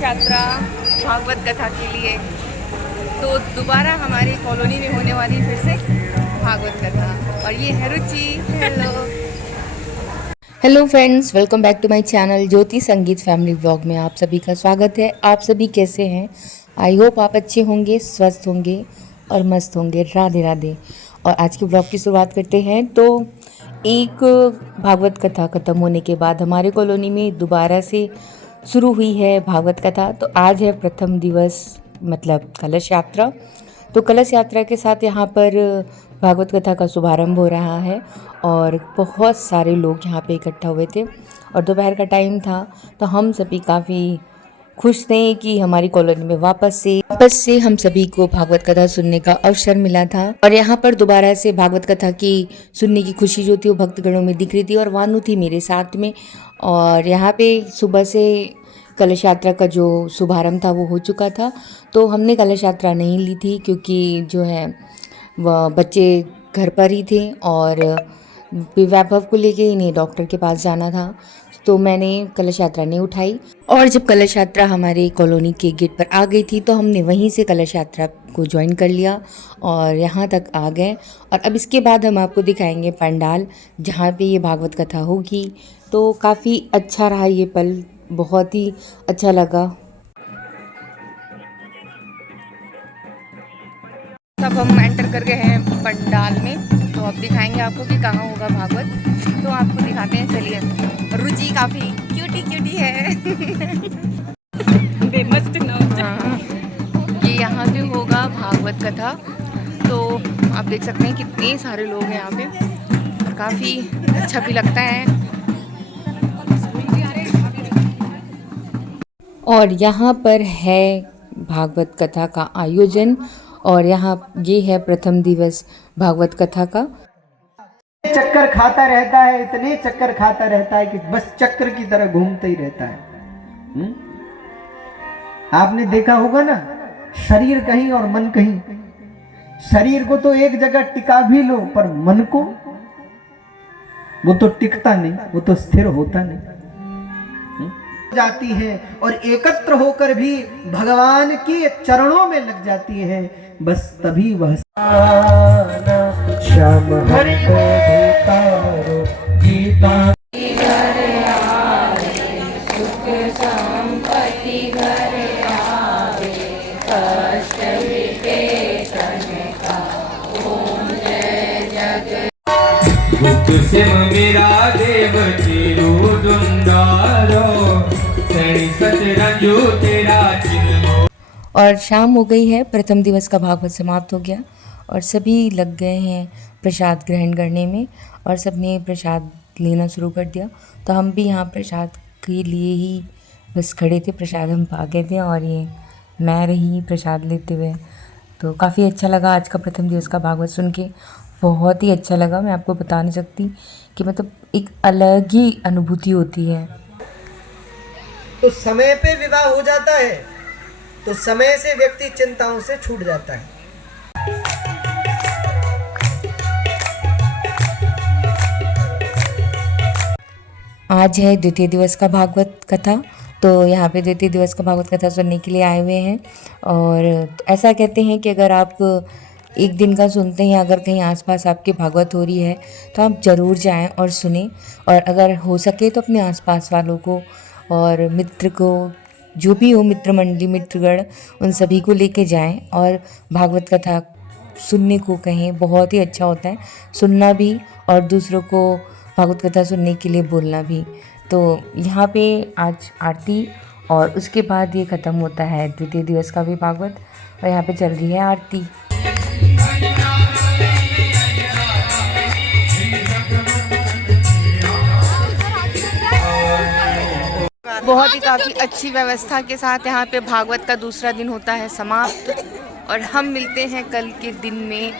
कलश यात्रा भागवत कथा के लिए। तो दोबारा हमारी कॉलोनी में होने वाली फिर से भागवत कथा। और ये है Ruchi. Hello hello friends, welcome back to my channel Jyoti Sangeet family vlog में आप सभी का स्वागत है। आप सभी कैसे हैं? आई होप आप अच्छे होंगे, स्वस्थ होंगे और मस्त होंगे। राधे राधे। और आज के व्लॉग की शुरुआत करते हैं। तो एक भागवत कथा ख़त्म होने के बाद हमारे कॉलोनी में दोबारा से शुरू हुई है भागवत कथा। तो आज है प्रथम दिवस, मतलब कलश यात्रा। तो कलश यात्रा के साथ यहाँ पर भागवत कथा का शुभारंभ हो रहा है और बहुत सारे लोग यहाँ पे इकट्ठा हुए थे और दोपहर का टाइम था। तो हम सभी काफ़ी खुश थे कि हमारी कॉलोनी में वापस से हम सभी को भागवत कथा सुनने का अवसर मिला था। और यहाँ पर दोबारा से भागवत कथा की सुनने की खुशी जो थी वो भक्तगणों में दिख रही थी और वानू थी मेरे साथ में। और यहाँ पे सुबह से कलश यात्रा का जो शुभारंभ था वो हो चुका था। तो हमने कलश यात्रा नहीं ली थी क्योंकि जो है वह बच्चे घर पर ही थे और वैभव को लेके इन्हें डॉक्टर के पास जाना था। तो मैंने कलश यात्रा नहीं उठाई। और जब कलश यात्रा हमारे कॉलोनी के गेट पर आ गई थी तो हमने वहीं से कलश यात्रा को ज्वाइन कर लिया और यहाँ तक आ गए। और अब इसके बाद हम आपको दिखाएंगे पंडाल जहाँ पे ये भागवत कथा होगी। तो काफ़ी अच्छा रहा ये पल, बहुत ही अच्छा लगा। अब हम एंटर कर गए हैं पंडाल में। तो अब दिखाएंगे आपको कि कहाँ होगा भागवत। तो आपको दिखाते हैं, चलिए। रुचि काफ़ी क्यूटी है। हाँ, ये यहाँ पे होगा भागवत कथा। तो आप देख सकते हैं कितने सारे लोग हैं यहाँ पे और काफ़ी अच्छा भी लगता है। और यहाँ पर है भागवत कथा का आयोजन और यहाँ ये है प्रथम दिवस भागवत कथा का। चक्कर खाता रहता है, इतने चक्कर खाता रहता है कि बस चक्कर की तरह घूमते ही रहता है। आपने देखा होगा ना, शरीर कहीं और मन कहीं। शरीर को तो एक जगह टिका भी लो पर मन को वो तो टिकता नहीं, वो तो स्थिर होता नहीं। जाती है और एकत्र होकर भी भगवान के चरणों में लग जाती है, बस तभी वह श्याम हरि को धिकारो गीता सुख संपत्ति घर आवे, कष्ट विपेचन का ओम जय जग। गुप्त सिम मेरा देव चिरू दुंदारो, सणी सच रंजू तेरा चिन्ह। और शाम हो गई है, प्रथम दिवस का भागवत समाप्त हो गया और सभी लग गए हैं प्रसाद ग्रहण करने में और सबने प्रसाद लेना शुरू कर दिया। तो हम भी यहाँ प्रसाद के लिए ही बस खड़े थे। प्रसाद हम पा गए थे और ये मैं रही प्रसाद लेते हुए। तो काफ़ी अच्छा लगा आज का प्रथम दिवस का भागवत सुन के, बहुत ही अच्छा लगा। मैं आपको बता नहीं सकती कि मतलब एक अलग ही अनुभूति होती है। तो समय पे विवाह हो जाता है तो समय से व्यक्ति चिंताओं से छूट जाता है। आज है द्वितीय दिवस का भागवत कथा। तो यहाँ पे द्वितीय दिवस का भागवत कथा सुनने के लिए आए हुए हैं। और ऐसा कहते हैं कि अगर आप एक दिन का सुनते हैं, अगर कहीं आसपास आपके भागवत हो रही है तो आप ज़रूर जाएं और सुने। और अगर हो सके तो अपने आसपास वालों को और मित्र को, जो भी हो, मित्र मंडली, मित्रगण, उन सभी को लेके जाएं और भागवत कथा सुनने को कहें। बहुत ही अच्छा होता है सुनना भी और दूसरों को भागवत कथा सुनने के लिए बोलना भी। तो यहाँ पे आज आरती और उसके बाद ये ख़त्म होता है द्वितीय दिवस का भी भागवत और यहाँ पे चल रही है आरती। बहुत ही काफ़ी अच्छी व्यवस्था के साथ यहाँ पे भागवत का दूसरा दिन होता है समाप्त। और हम मिलते हैं कल के दिन में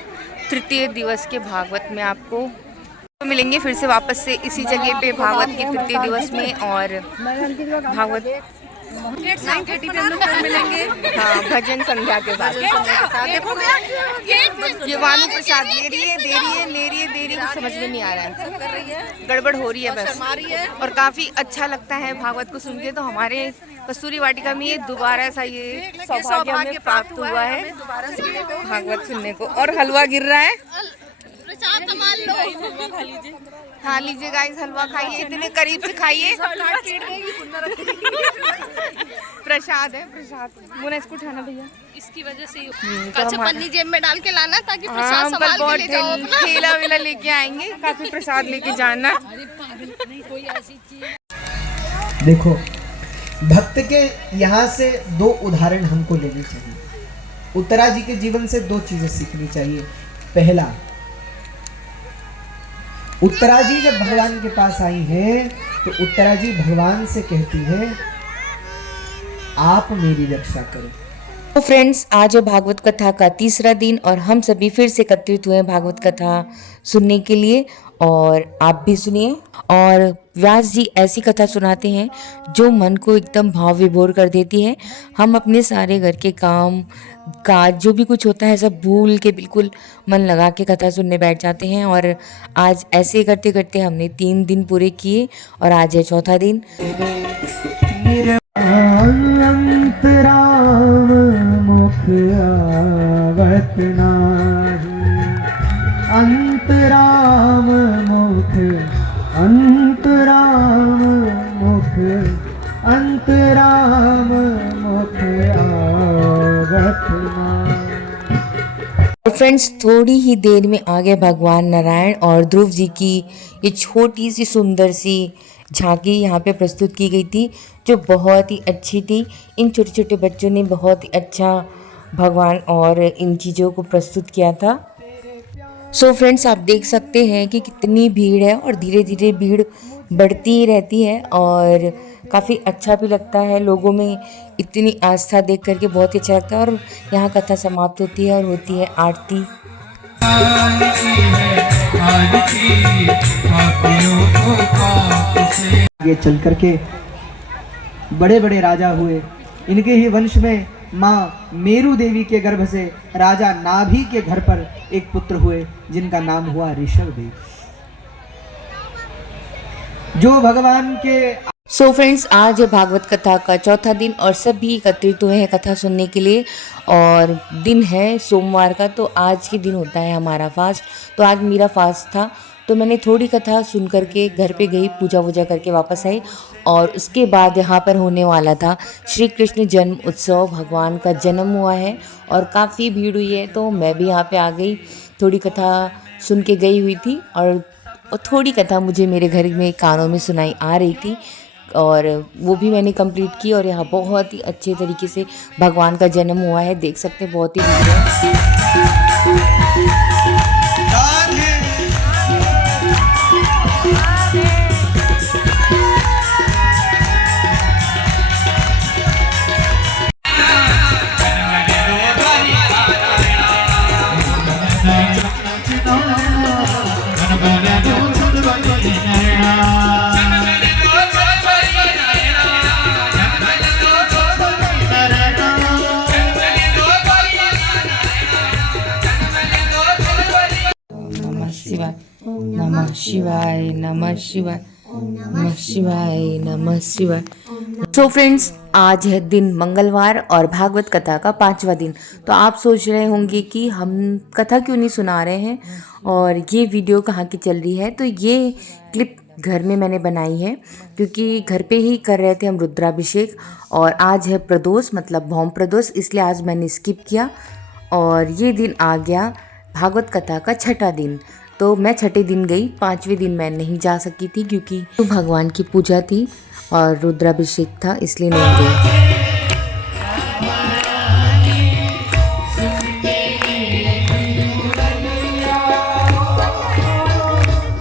तृतीय दिवस के भागवत में। आपको तो मिलेंगे फिर से वापस से इसी जगह पे भागवत के तृतीय दिवस में। और भागवत 9:30 पे हम लोग फिर मिलेंगे। हाँ, भजन संध्या के बाद। देखो ये वालू प्रसाद ले रही है, दे रही है, ले रही है, दे रही है, कुछ समझ में नहीं आ रहा है, गड़बड़ हो रही है बस। और काफी अच्छा लगता है भागवत को सुन के। तो हमारे कस्तूरी वाटिका में ये दोबारा सा ये सौभाग्य हमें प्राप्त हुआ है भागवत सुनने को। और हलवा गिर रहा है, खा लीजिए गाइस, हलवा खाइए, इतने करीब से खाइए। प्रसाद है, प्रसाद। मुना इसको उठाना भैया, इसकी वजह से तो पन्नी जेब में डाल के लाना ताकि प्रसाद हाँ, संभाल के ले जाओ अपना। ठेला वेला लेके आएंगे, काफी प्रसाद लेके जाना। देखो, भक्त के यहाँ से 2 उदाहरण हमको लेने चाहिए। उत्तरा जी के जीवन से 2 चीजें सीखनी चाहिए। पहला, उत्तरा जी जब भगवान के पास आई हैं तो उत्तरा जी भगवान से कहती है, आप मेरी रक्षा करो। तो फ्रेंड्स, आज है भागवत कथा का तीसरा दिन और हम सभी फिर से एकत्रित हुए हैं भागवत कथा सुनने के लिए। और आप भी सुनिए। और व्यास जी ऐसी कथा सुनाते हैं जो मन को एकदम भाव विभोर कर देती है। हम अपने सारे घर के काम काज जो भी कुछ होता है सब भूल के बिल्कुल मन लगा के कथा सुनने बैठ जाते हैं। और आज ऐसे करते करते हमने 3 दिन पूरे किए और आज है चौथा दिन। अंतराम मुख आवत नाही, अंतराम मुख, अंतराम मुख, अंतराम मुख आवत नाही। फ्रेंड्स, थोड़ी ही देर में आगे भगवान नारायण और ध्रुव जी की ये छोटी सी सुंदर सी झांकी यहाँ पे प्रस्तुत की गई थी जो बहुत ही अच्छी थी। इन छोटे छोटे बच्चों ने बहुत ही अच्छा भगवान और इन चीज़ों को प्रस्तुत किया था। सो फ्रेंड्स, आप देख सकते हैं कि कितनी भीड़ है और धीरे धीरे भीड़ बढ़ती ही रहती है और काफ़ी अच्छा भी लगता है। लोगों में इतनी आस्था देख करके बहुत ही अच्छा लगता है। और यहाँ कथा समाप्त होती है और होती है आरती। ये चल करके बड़े बड़े राजा हुए। इनके ही वंश में माँ मेरू देवी के गर्भ से राजा नाभि के घर पर एक पुत्र हुए जिनका नाम हुआ ऋषभ देव, जो भगवान के। सो फ्रेंड्स, आज है भागवत कथा का चौथा दिन और सभी एकत्रित हुए हैं कथा सुनने के लिए। और दिन है सोमवार का, तो आज के दिन होता है हमारा फास्ट। तो आज मेरा फास्ट था, तो मैंने थोड़ी कथा सुन करके घर पे गई, पूजा वूजा करके वापस आई। और उसके बाद यहाँ पर होने वाला था श्री कृष्ण जन्म उत्सव। भगवान का जन्म हुआ है और काफ़ी भीड़ हुई है, तो मैं भी यहाँ पे आ गई। थोड़ी कथा सुन के गई हुई थी और थोड़ी कथा मुझे मेरे घर में कानों में सुनाई आ रही थी और वो भी मैंने कंप्लीट की। और यहाँ बहुत ही अच्छे तरीके से भगवान का जन्म हुआ है, देख सकते हैं, बहुत ही भीड़ है। नमः शिवाय, नमः शिवाय, नमः शिवाय, नमः शिवाय। सो फ्रेंड्स, आज है दिन मंगलवार और भागवत कथा का 5वां दिन। तो आप सोच रहे होंगे कि हम कथा क्यों नहीं सुना रहे हैं और ये वीडियो कहाँ की चल रही है। तो ये क्लिप घर में मैंने बनाई है क्योंकि घर पे ही कर रहे थे हम रुद्राभिषेक और आज है प्रदोष, मतलब भौम प्रदोष, इसलिए आज मैंने स्किप किया और ये दिन आ गया भागवत कथा का 6वां दिन। तो मैं 6ठे दिन गई, 5वें दिन मैं नहीं जा सकी थी क्योंकि तो भगवान की पूजा थी और रुद्राभिषेक था, इसलिए नहीं गई।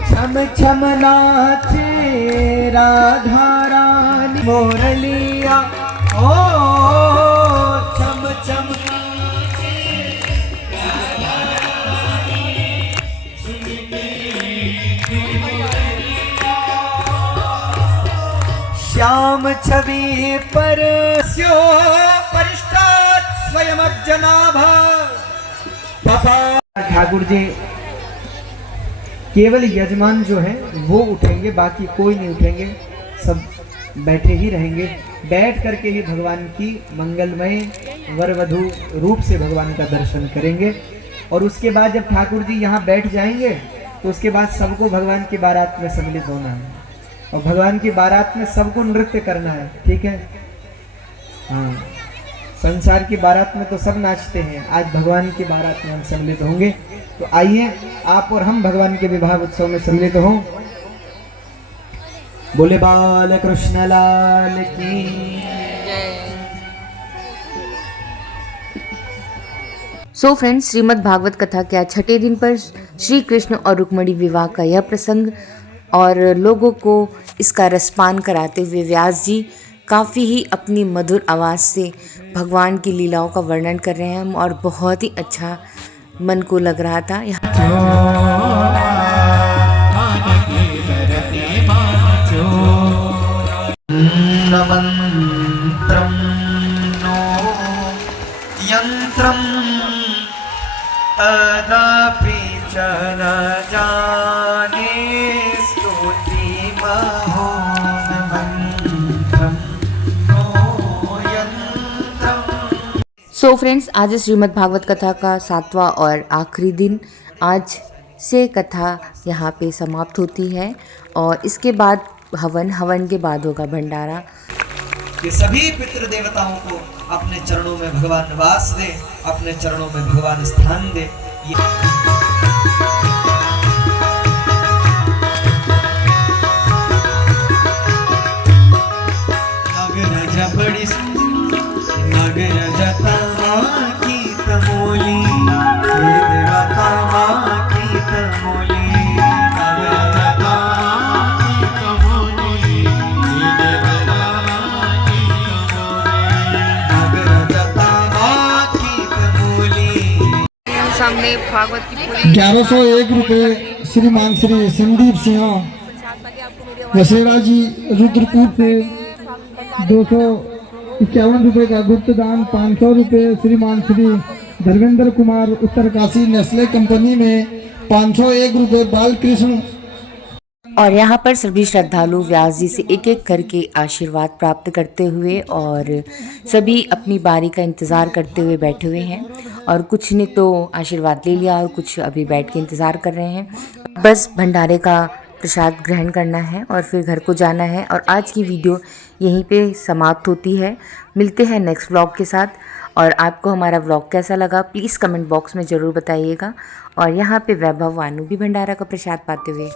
छम छम नाचे राधा रानी मोरलिया, ओ छम छम श्याम छवि पर स्यो परिष्टात् स्वयमज्जनाभा। ठाकुर जी केवल यजमान जो है वो उठेंगे, बाकी कोई नहीं उठेंगे, सब बैठे ही रहेंगे। बैठ करके ही भगवान की मंगलमय वर वधू रूप से भगवान का दर्शन करेंगे। और उसके बाद जब ठाकुर जी यहाँ बैठ जाएंगे तो उसके बाद सबको भगवान की बारात में सम्मिलित होना है और भगवान की बारात में सबको नृत्य करना है, ठीक है। हाँ, संसार की बारात में तो सब नाचते हैं, आज भगवान की बारात में हम सम्मिलित होंगे। तो आइए आप और हम भगवान के विवाह उत्सव में सम्मिलित हों। बोले बाल कृष्ण लाल की। सो फ्रेंड्स, श्रीमद् भागवत कथा के आज छठे दिन पर श्री कृष्ण और रुक्मिणी विवाह का यह प्रसंग और लोगों को इसका रसपान कराते हुए व्यास जी काफ़ी ही अपनी मधुर आवाज़ से भगवान की लीलाओं का वर्णन कर रहे हैं और बहुत ही अच्छा मन को लग रहा था। मंत्रम नो यंत्रम तदापि च न जाने स्तुति मंत्रम नो यंत्रम। सो फ्रेंड्स, आज श्रीमद् भागवत कथा का 7वां और आखिरी दिन। आज से कथा यहाँ पे समाप्त होती है और इसके बाद हवन के बाद होगा भंडारा। कि सभी पितृ देवताओं को अपने चरणों में भगवान वास दे, अपने चरणों में भगवान स्थान दे। नगर बड़ी नगर जता की तमोली, देवता की तमोली। सामने भागवत की पूरी 1101 रुपये श्रीमान श्री संदीप सिंह वसेरा जी रुद्रकूट से 251 रुपये का गुप्त दान। 500 रुपये श्रीमान श्री धर्मेंद्र कुमार उत्तरकाशी नेस्ले कंपनी में। 501 रुपये बालकृष्ण। और यहाँ पर सभी श्रद्धालु व्यास जी से एक एक करके आशीर्वाद प्राप्त करते हुए और सभी अपनी बारी का इंतज़ार करते हुए बैठे हुए हैं और कुछ ने तो आशीर्वाद ले लिया और कुछ अभी बैठ के इंतज़ार कर रहे हैं। बस भंडारे का प्रसाद ग्रहण करना है और फिर घर को जाना है। और आज की वीडियो यहीं पे समाप्त होती है। मिलते हैं नेक्स्ट व्लॉग के साथ। और आपको हमारा व्लॉग कैसा लगा प्लीज़ कमेंट बॉक्स में ज़रूर बताइएगा। और यहाँ पे वैभव वानू भी भंडारा का प्रसाद पाते हुए